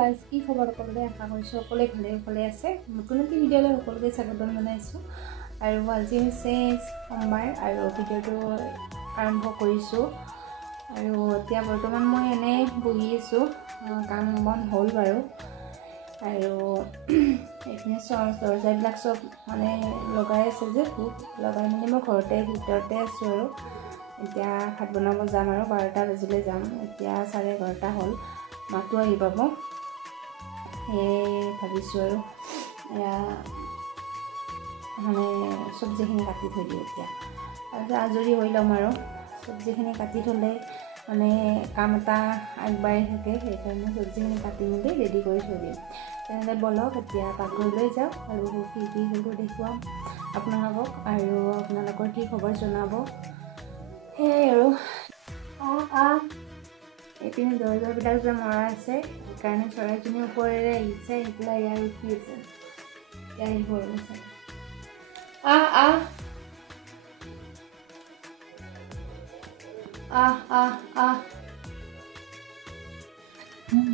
Guys কি খবৰ সকলোৰে আশা কৰিছোঁ সকলোৱে ভালে আছে নতুন এটি ভিডিঅ'লৈ সকলোকে স্বাগতম জনাইছোঁ আৰু আজি হৈছে সোমবাৰ আৰু ভিডিঅ'টো আৰম্ভ কৰিছোঁ আৰু এতিয়া বৰ্তমান মই এনে বহি আছোঁ কাম বন হ'ল বাৰু আৰু এইখিনি দৰজাবিলাক চব মানে লগাই আছে যে খুব লগাই মেলি মই ঘৰতে ভিতৰতে আছোঁ আৰু এতিয়া ভাত বনাব যাম আৰু 12টা বাজিলে যাম এতিয়া 11:30 হ'ল মাতো আহি পাব ভাবিছোঁ আৰু এয়া মানে চব্জিখিনি কাটি থৈ দিওঁ এতিয়া আৰু আজৰি হৈ ল'ম আৰু চব্জিখিনি কাটি থ'লে মানে কাম এটা আগবাঢ়ি থাকে সেইকাৰণে চব্জিখিনি কাটি মেলি ৰেডি কৰি থৈ দিম তেনেহ'লে বলক এতিয়া পাকঘৰলৈ যাওঁ আৰু কি কি সেইবোৰ দেখুৱাম আপোনালোকক আৰু আপোনালোকৰ কি খবৰ জনাব সেয়াই আৰু এইপিনে দৰজাবিলাক যে মৰা আছে সেইকাৰণে চৰাইজনীৰ ওপৰেৰে আহিছে আহি পেলাই ইয়াৰ উঠি আছে এতিয়া আহিব আৰু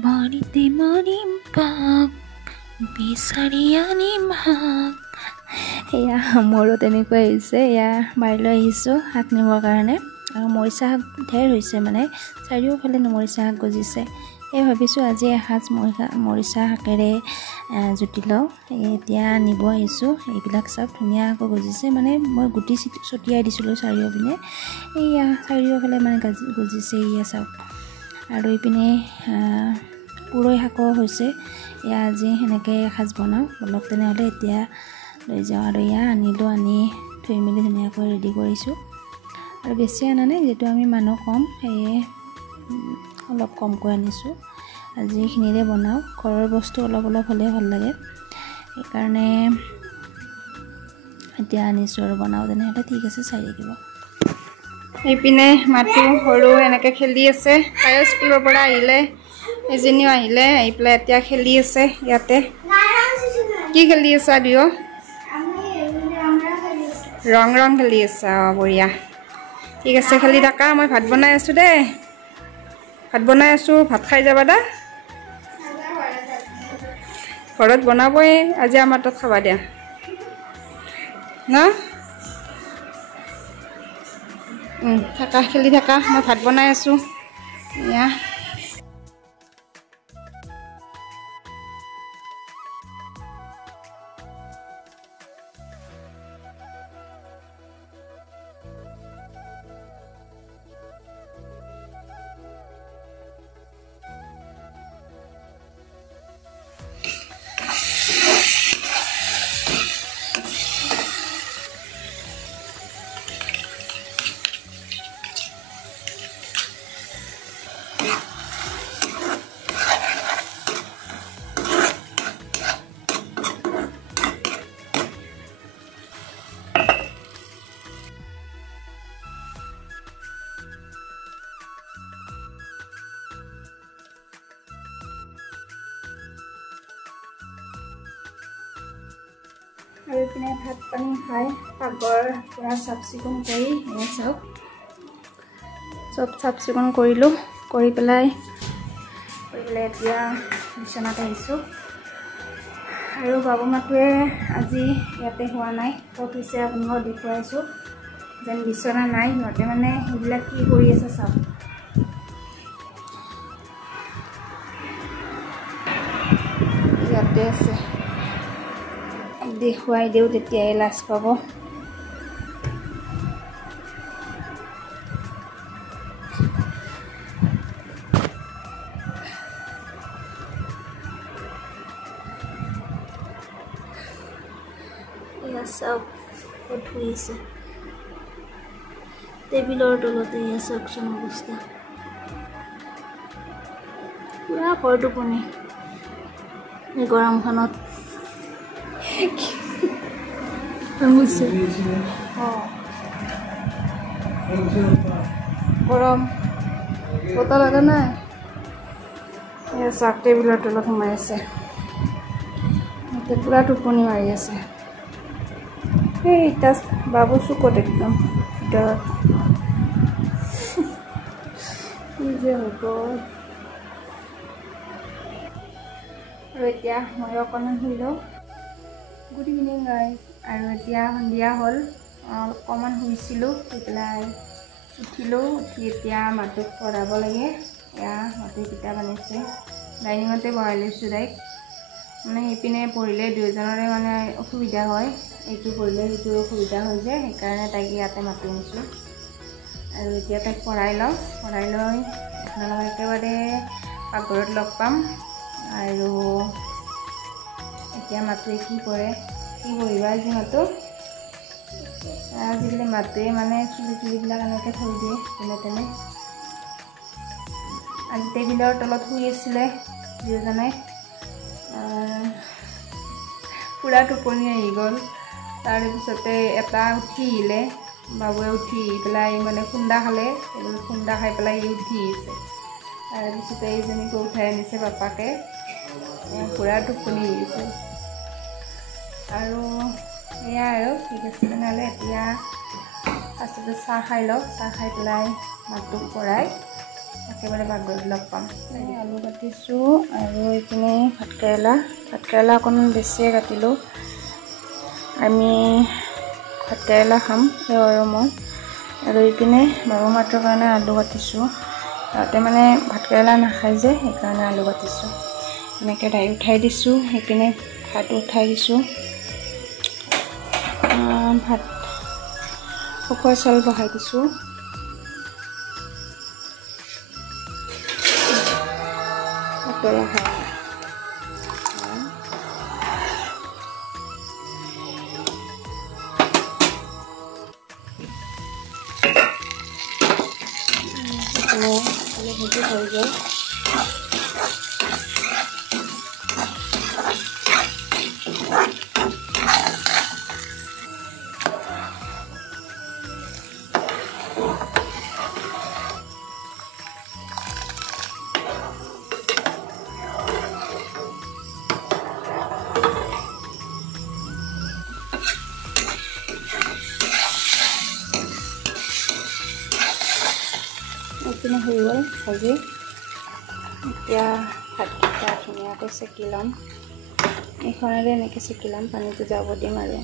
বাড়িতে মাৰিম পাক বিচাৰি আনিম শাক এয়া মোৰো তেনেকুৱা হৈছে এয়া বাৰীলৈ আহিছোঁ শাক নিবৰ কাৰণে আৰু মৰিচা শাক ঢেৰ হৈছে মানে চাৰিওফালে মৰিচা শাক গজিছে এই ভাবিছোঁ আজি এসাঁজ মৰিচা শাকেৰে জুতি লওঁ এতিয়া নিব আহিছোঁ এইবিলাক চব ধুনীয়াকৈ গজিছে মানে মই গুটি ছটিয়াই দিছিলোঁ চাৰিওপিনে এয়া চাৰিওফালে মানে গজিছে এয়া চাওক আৰু এইপিনে পুৰৈ শাকো হৈছে এয়া আজি সেনেকৈ এসাঁজ বনাওঁ অলপ তেনেহ'লে এতিয়া লৈ যাওঁ আৰু এয়া আনিলোঁ আনি থৈ মেলি ধুনীয়াকৈ ৰেডি কৰিছোঁ আৰু বেছি আনা নাই যিহেতু আমি মানুহ কম সেয়ে অলপ কমকৈ আনিছোঁ আজি এইখিনিৰে বনাওঁ ঘৰৰ বস্তু অলপ হ'লে ভাল লাগে সেইকাৰণে এতিয়া আনিছোঁ আৰু বনাওঁ তেনেহ'লে ঠিক আছে চাই থাকিব এইপিনে মাতো সৰু এনেকৈ খেলি আছে তাইও স্কুলৰ পৰা আহিলে এজনীও আহিলে আহি পেলাই এতিয়া খেলি আছে ইয়াতে কি খেলি আছা দিও ৰং খেলি আছা বঢ়িয়া ঠিক আছে খেলি থাকা মই ভাত বনাই আছোঁ দেই ভাত খাই যাবা দা ঘৰত বনাবই আজি আমাৰ তাত খাবা দিয়া ন থাকা খেলি থাকা মই ভাত বনাই আছোঁ এয়া আৰু এইপিনে ভাত পানী খাই পাকঘৰ পূৰা চাফ চিকুণ কৰি চাওক চব চাফ চিকুণ কৰিলোঁ কৰি পেলাই এতিয়া বিচনাত আহিছোঁ আৰু বাবু মাটোৱে আজি ইয়াতে হোৱা নাই ক'ত হৈছে আপোনালোকক দেখুৱাইছোঁ যেন বিচনা নাই সিহঁতে মানে সেইবিলাক কি কৰি আছে চাওক ইয়াতে আছে দেখুৱাই দিওঁ তেতিয়াই লাজ পাব চাওক ক'ত শুই আছে টেবিলৰ তলতে চাওকচোন অৱস্থা পুৰা ভৰ টোপনি গৰমখনত গৰম বতাহ লগা নাই চাওক টেবিলৰ তলত সোমাই আছে পুৰা টোপনি মাৰি আছে এই তাত বাবু চুকত একদম ভিতৰত কি যে হ'ব আৰু এতিয়া মই অকণমান শুই লওঁ। Good evening guys. আৰু এতিয়া সন্ধিয়া হ'ল, অকণমান শুইছিলোঁ, শুই পেলাই উঠিলোঁ। উঠি এতিয়া মাতুক পঢ়াব লাগে। এয়া মাতুক কিতাপ আনিছে, ডাইনিঙতে বহাই লৈছোঁ তাইক। মানে সেইপিনে পঢ়িলে দুয়োজনৰে মানে অসুবিধা হয়, এইটো পঢ়িলে সেইটো অসুবিধা হৈ যায়, সেইকাৰণে তাইক ইয়াতে মাতি আনিছোঁ। আৰু এতিয়া তাইক পঢ়াই লওঁ, পঢ়াই লৈ আপোনালোকক একেবাৰে পাকঘৰত লগ পাম। আৰু এতিয়া মাতুৱে কি কৰে, কি পঢ়িব আজি মাতুক? আজিকালি মাতুৱে মানে চুলিবিলাক এনেকৈ থৈ দিয়ে যেনে তেনে। আজি টেবিলৰ তলত শুই আছিলে দুয়োজনে, পূৰা টোপনি আহি গ'ল। তাৰপিছতে এটা উঠি আহিলে, বাবুৱে উঠি আহি পেলাই মানে খুন্দা খালে, খুন্দা খাই পেলাই ই উঠি আহিছে। তাৰপিছতে এইজনীকো উঠাই আনিছে পাপাকে, পূৰা টোপনি আহিছে। আৰু এয়া আৰু ঠিক আছে তেনেহ'লে এতিয়া ফাৰ্ষ্টতে চাহ খাই লওঁ, চাহ খাই পেলাই মাতুক পঢ়াই একেবাৰে পাকঘৰত লগ পাম। আলু কাটিছোঁ আৰু এইপিনে ভাতকেৰেলা অকণমান বেছিয়ে কাটিলোঁ। আমি ভাতকেৰেলা খাম সেও আৰু মই। আৰু এইপিনে বাবু মাতৰ কাৰণে আলু কাটিছোঁ, তাতে মানে ভাতকেৰেলা নাখায় যে সেইকাৰণে আলু কাটিছোঁ। এনেকৈ দাইল উঠাই দিছোঁ, সেইপিনে ভাত উঠাই দিছোঁ। ভাত শুকান চাউল বহাই দিছোঁ। উতলা খাই সেইটো হৈ গ'ল। এইপিনে হৈ গ'ল ভাজি। এতিয়া ভাতকেইটা ধুনীয়াকৈ চেকি ল'ম, এইখনেৰে এনেকৈ চেকি ল'ম, পানীটো যাব দিম। আৰু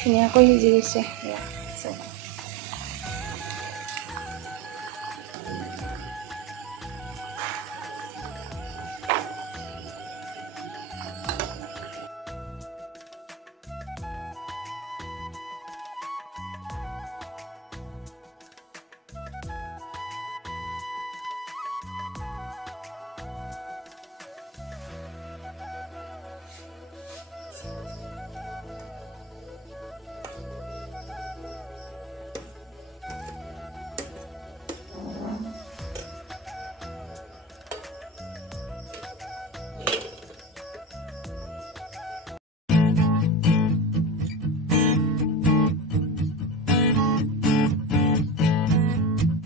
ধুনীয়াকৈ সিজি গৈছে।